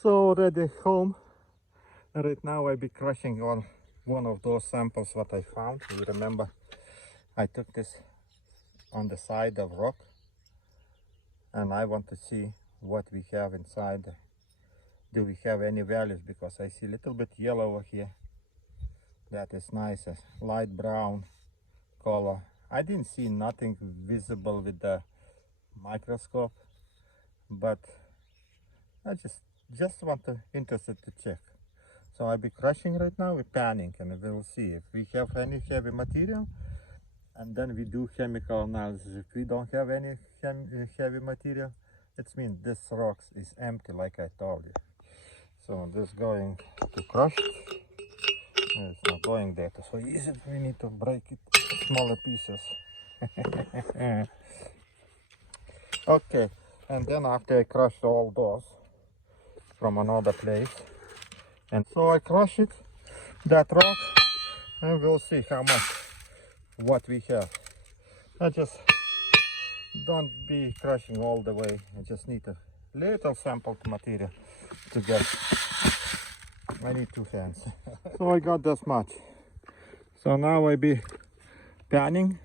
So already home. Right now I'll be crushing on one of those samples what I found. You remember I took this on the side of rock, and I want to see what we have inside. Do we have any values? Because I see a little bit yellow over here. That is nice, a light brown color. I didn't see nothing visible with the microscope, but I just want to interested to check. So I'll be crushing right now, we're panning, and we'll see if we have any heavy material, and then we do chemical analysis. If we don't have any heavy material, it means this rock is empty, like I told you. So this going to crush it. It's not going there so easy. We need to break it smaller pieces. Okay, and then after I crushed all those from another place, and so I crush it, that rock, and we'll see how much, what we have. I just don't be crushing all the way. I just need a little sampled material to get. I need 2 hands. So I got this much. So now I be panning.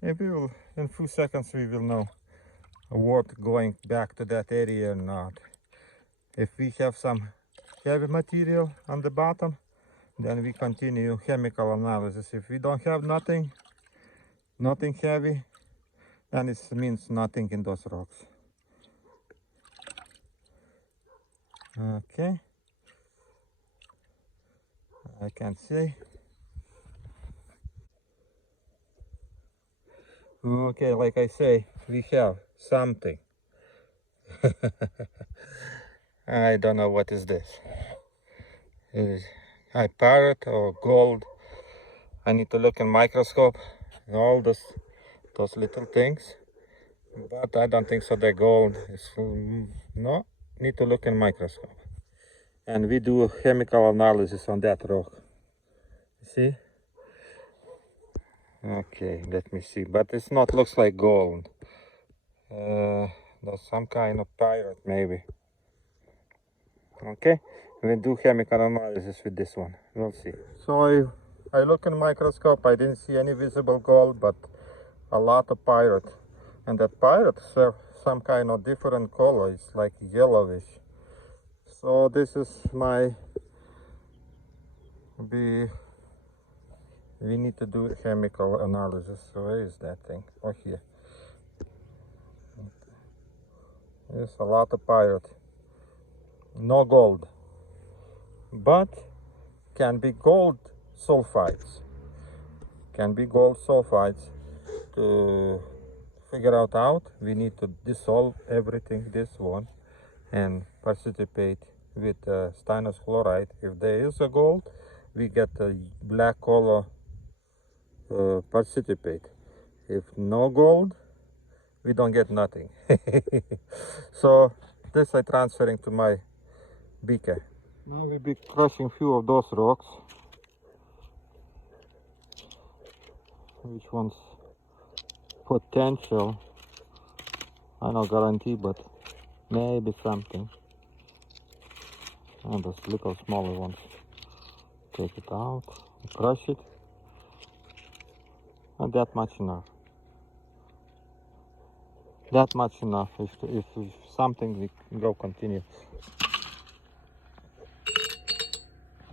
And we will, in a few seconds we will know what going back to that area or not. If we have some heavy material on the bottom, then we continue chemical analysis. If we don't have nothing heavy, then it means nothing in those rocks. Okay, I can see. Okay, like I say, we have something. I don't know what is this. Is parrot or gold? I need to look in microscope. All those little things, but I don't think so. They're gold. No, need to look in microscope. And we do a chemical analysis on that rock. See? Okay, let me see. But it's not looks like gold. There's some kind of pirate maybe. Okay, we'll do chemical analysis with this one. We'll see. So I look in microscope. I didn't see any visible gold, but a lot of pirate. And that pirate have some kind of different color. It's like yellowish. So this is my we need to do chemical analysis. So where is that thing? Oh, here. There's a lot of pirate. No gold, but can be gold sulfides. Can be gold sulfides. To figure out, we need to dissolve everything, this one, and precipitate with Stannous chloride. If there is a gold, we get a black color precipitate. If no gold, we don't get nothing. So this I transferring to my beaker. Now we'll be crushing few of those rocks. Which one's potential? I don't guarantee, but maybe something. And those little smaller ones. Take it out, crush it. Not that much enough. That much enough. If something, we can go continue.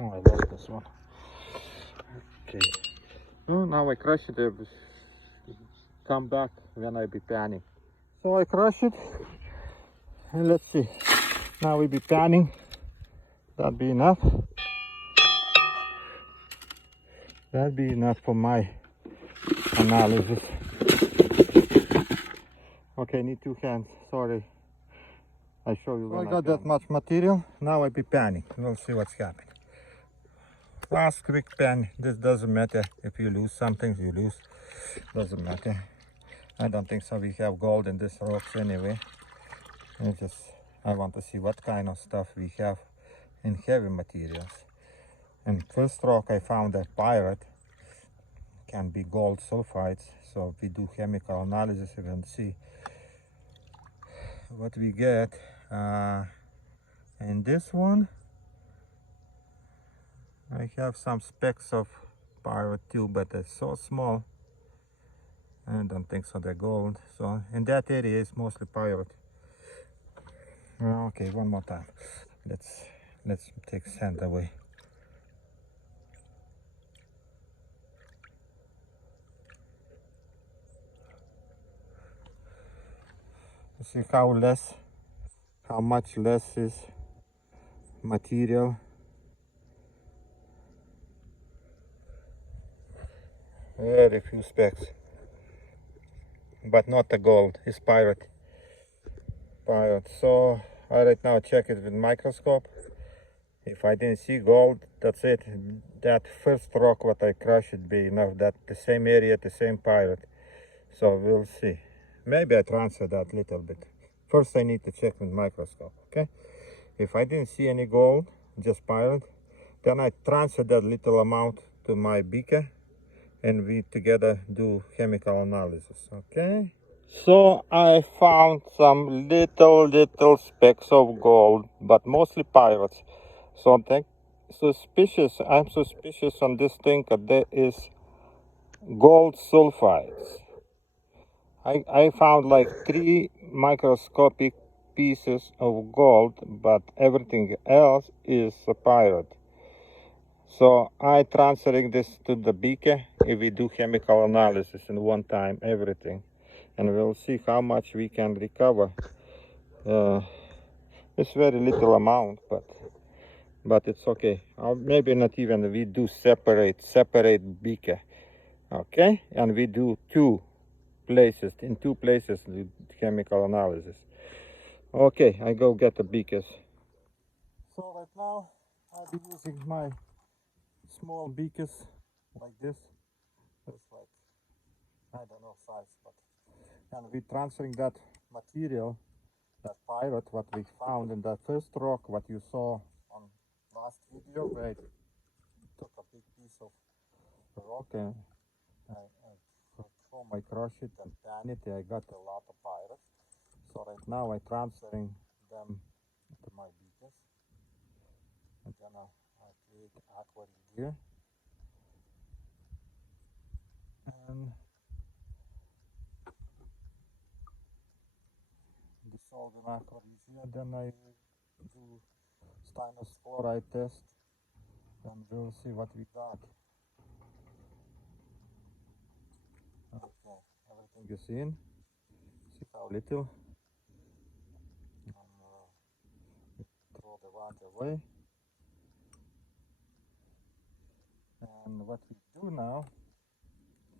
Oh, I lost this one. Okay. Oh, now I crush it. Come back when I be panning. So I crush it, and let's see. Now we be panning. That be enough. That be enough for my analysis. Okay, need 2 hands. Sorry. I show you. So I got that much material. Now I be panning. We'll see what's happening. Last quick pan. This doesn't matter. If you lose something, you lose. Doesn't matter. I don't think so. We have gold in this rocks anyway. I want to see what kind of stuff we have in heavy materials. And first rock I found a pirate. Can be gold sulfides. So we do chemical analysis and see what we get. And this one, I have some specks of pirate too, but it's so small. I don't think so they're gold. So in that area is mostly pirate. Okay, one more time. Let's take sand away. See how much less is material. Very few specks, but not the gold. It's pirate. So I right now check it with microscope. If I didn't see gold, that's it. That first rock what I crushed should be enough. That the same area, the same pirate. So we'll see. Maybe I transfer that little bit. First I need to check with microscope, okay? If I didn't see any gold, just pirate, then I transfer that little amount to my beaker and we together do chemical analysis, okay? So I found some little specks of gold, but mostly pirates. So I'm suspicious on this thing that there is gold sulfides. I found like 3 microscopic pieces of gold, but everything else is a pirate. So I transferring this to the beaker if we do chemical analysis in one time, everything. And we'll see how much we can recover. It's very little amount, but it's okay. Maybe not even, we do separate beaker, okay? And we do in two places the chemical analysis. Okay, I go get the beakers. So right now I'll be using my small beakers like this. It's like, I don't know size, but and we transferring that material, that pirate what we found in that first rock what you saw on last video, where I took a big piece of rock and from I crush it and pan it. I got a lot of pirates. So right now I transferring them to my beakers. And then I create aqua here. And dissolve in aqua here. Then I do Stannous chloride test. And we'll see what we got. Okay, everything is in. See how little. And throw the water away. And what we do now,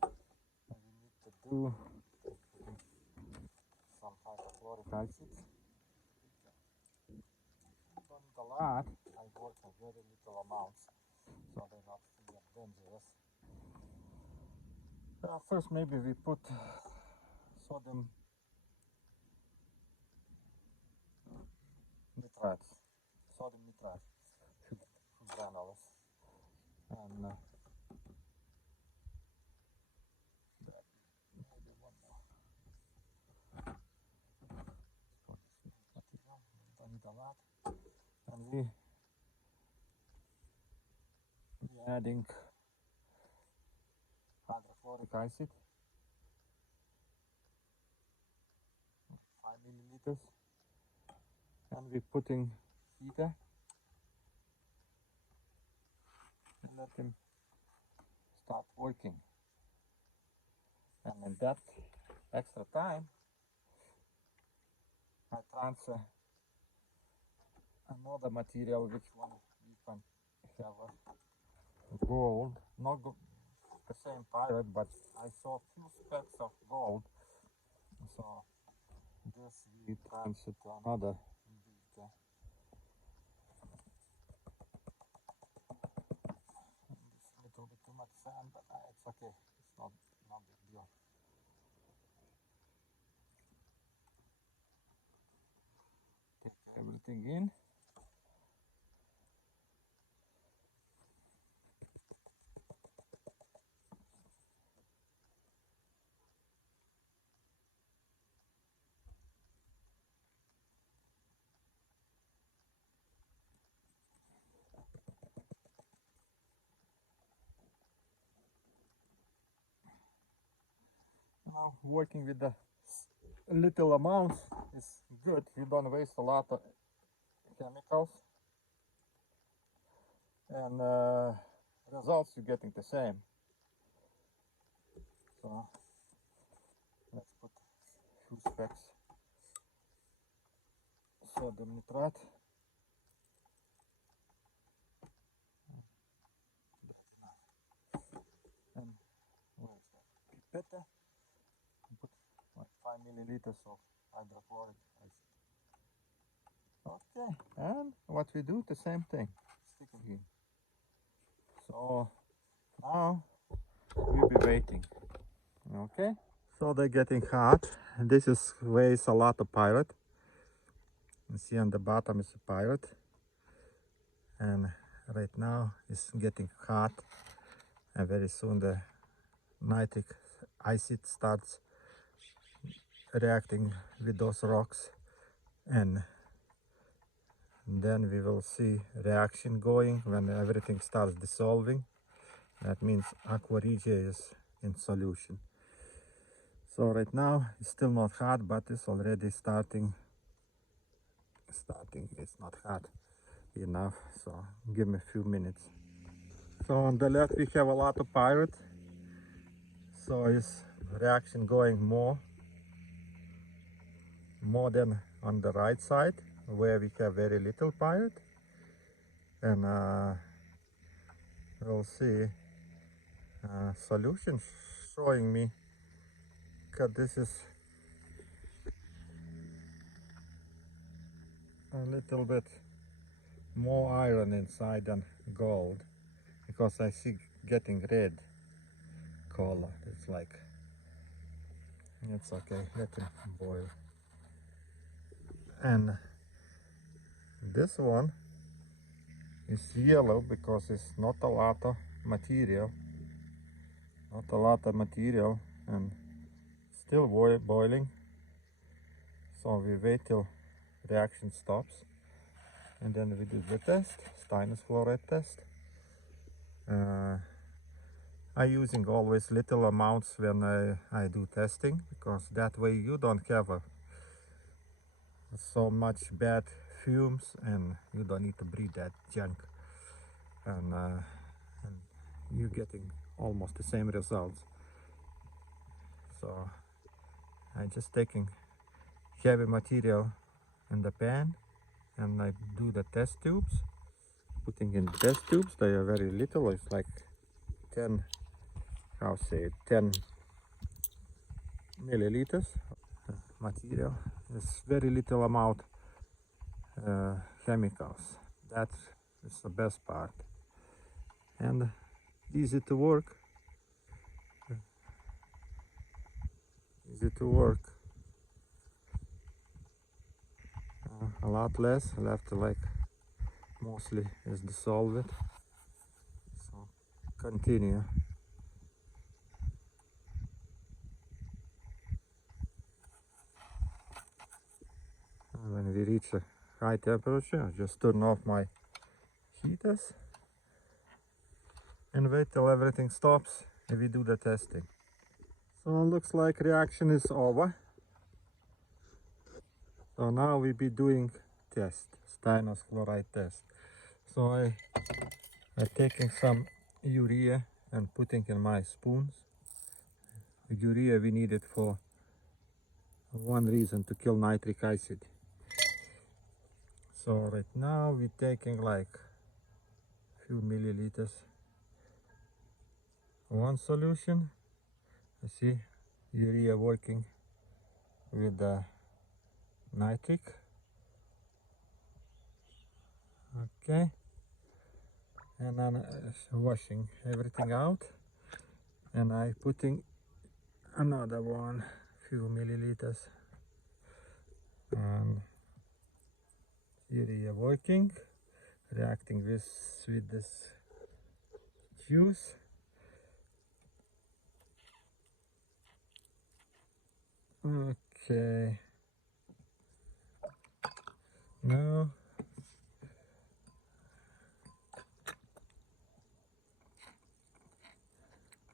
we need to do some hydrochloric acid. Not a lot, I work on very little amounts, so they're not dangerous. First maybe we put sodium nitrate granules, and maybe one more. Don't need a lot, and we adding hydrochloric acid, 5 milliliters, and we putting heater and let him start working. And in that extra time, I transfer another material, which one we can have a gold, not the same pirate, but I saw 2 specks of gold. So this we transfer to another beaker. It's a little bit too much sand, but it's okay. It's not big deal. Take everything in. Now working with the little amounts is good. You don't waste a lot of chemicals, and results you're getting the same. So let's put a few specks sodium nitrate. And where's that pipette? Put like 5 milliliters of hydrochloric acid. Okay, and what we do, the same thing, stick it in. So now we'll be waiting. Okay, so they're getting hot, and this is weighs a lot of pyrite. You see on the bottom is a pyrite, and right now it's getting hot, and very soon the nitric acid starts reacting with those rocks, and then we will see reaction going when everything starts dissolving. That means aqua regia is in solution. So right now it's still not hot, but it's already starting. It's not hot enough, so give me a few minutes. So on the left we have a lot of pyrite, so it's reaction going more than on the right side where we have very little pyrite. And we'll see solution showing me that this is a little bit more iron inside than gold, because I see getting red color. It's like, it's okay, let it boil. And this one is yellow because it's not a lot of material, and still boiling. So we wait till reaction stops, and then we do the test, Stannous chloride test. I'm using always little amounts when I do testing, because that way you don't have so much bad fumes, and you don't need to breathe that junk, and you're getting almost the same results. So I'm just taking heavy material in the pan, and I do the test tubes, putting in test tubes. They are very little, it's like 10 milliliters material. It's very little amount chemicals. That is the best part, and easy to work. A lot less left, like mostly is dissolved. So continue. And when we reach a high temperature, I just turn off my heaters and wait till everything stops and we do the testing. So it looks like reaction is over. So now we be doing test, Stannous chloride test. So I taking some urea and putting in my spoons. Urea we need it for one reason, to kill nitric acid. So right now we're taking like few milliliters, one solution. You see urea working with the nitric. Okay, and then washing everything out, and I putting another one, few milliliters, and urea working, reacting with this juice. Okay, now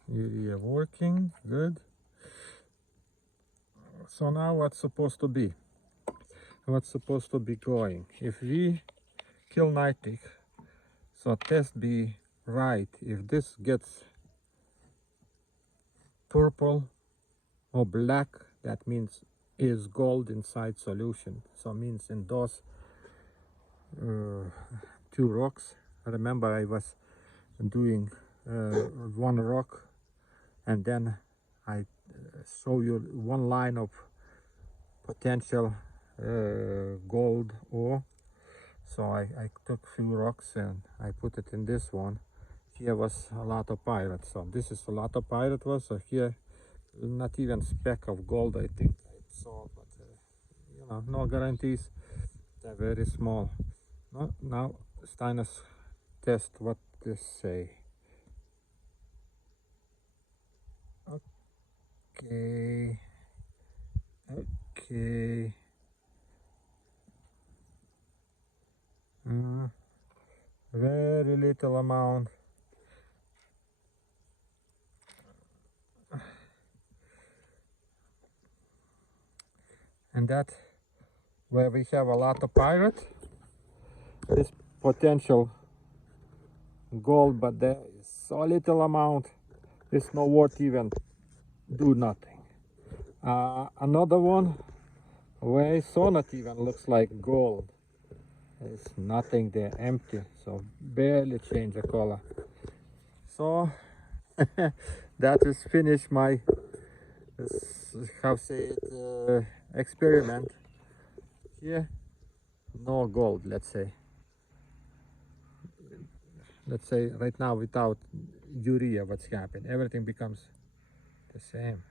urea working good, So now what's supposed to be? What's supposed to be going? If we kill nitric, so test be right. If this gets purple or black, that means is gold inside solution. So means in those two rocks. Remember I was doing one rock and then I show you one line of potential gold ore. So I took few rocks and I put it in this one. Here was a lot of pyrite, so this is a lot of pyrite was, so here not even speck of gold I think I saw, but you know, no guarantees, they're very small. No, now Stannous test what this say. Okay, okay. Very little amount. And that where we have a lot of pyrite, this potential gold, but there is so little amount, it's not worth even do nothing. Another one where so not even looks like gold. There's nothing there, empty, so barely change the color. So that is finished my how say it experiment. Here no gold, let's say right now without urea, what's happened, everything becomes the same.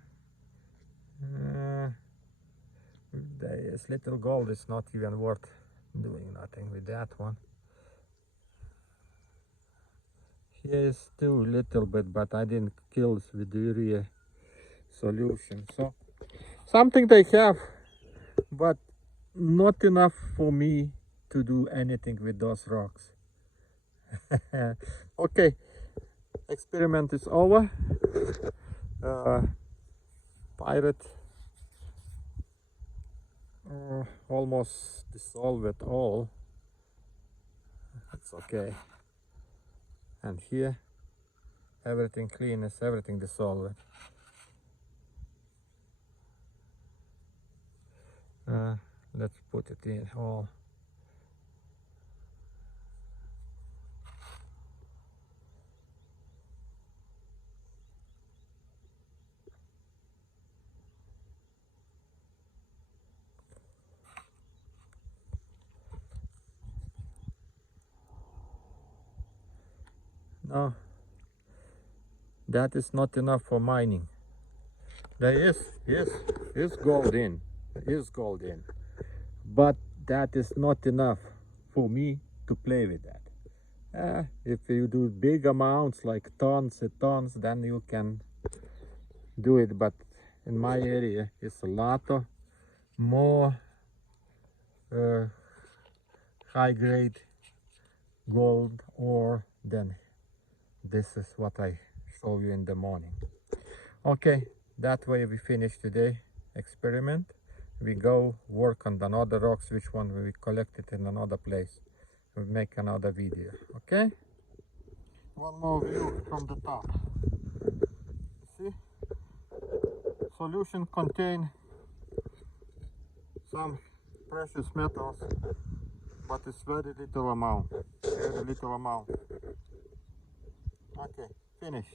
This little gold is not even worth doing nothing with that one. Here is still little bit, but I didn't kill with the urea solution. So something they have, but not enough for me to do anything with those rocks. Okay, experiment is over. Pyrite almost dissolve it all. That's okay. And here everything clean, is everything dissolved. Let's put it in all. No, that is not enough for mining. There is gold in, but that is not enough for me to play with that. If you do big amounts like tons and tons, then you can do it, but in my area it's a lot of more high grade gold ore than this is what I show you in the morning. Okay, that way we finish today experiment. We go work on another rocks, which one we collect it in another place. We make another video. Okay, one more view from the top. See, solution contain some precious metals, but it's very little amount. Okay, finish.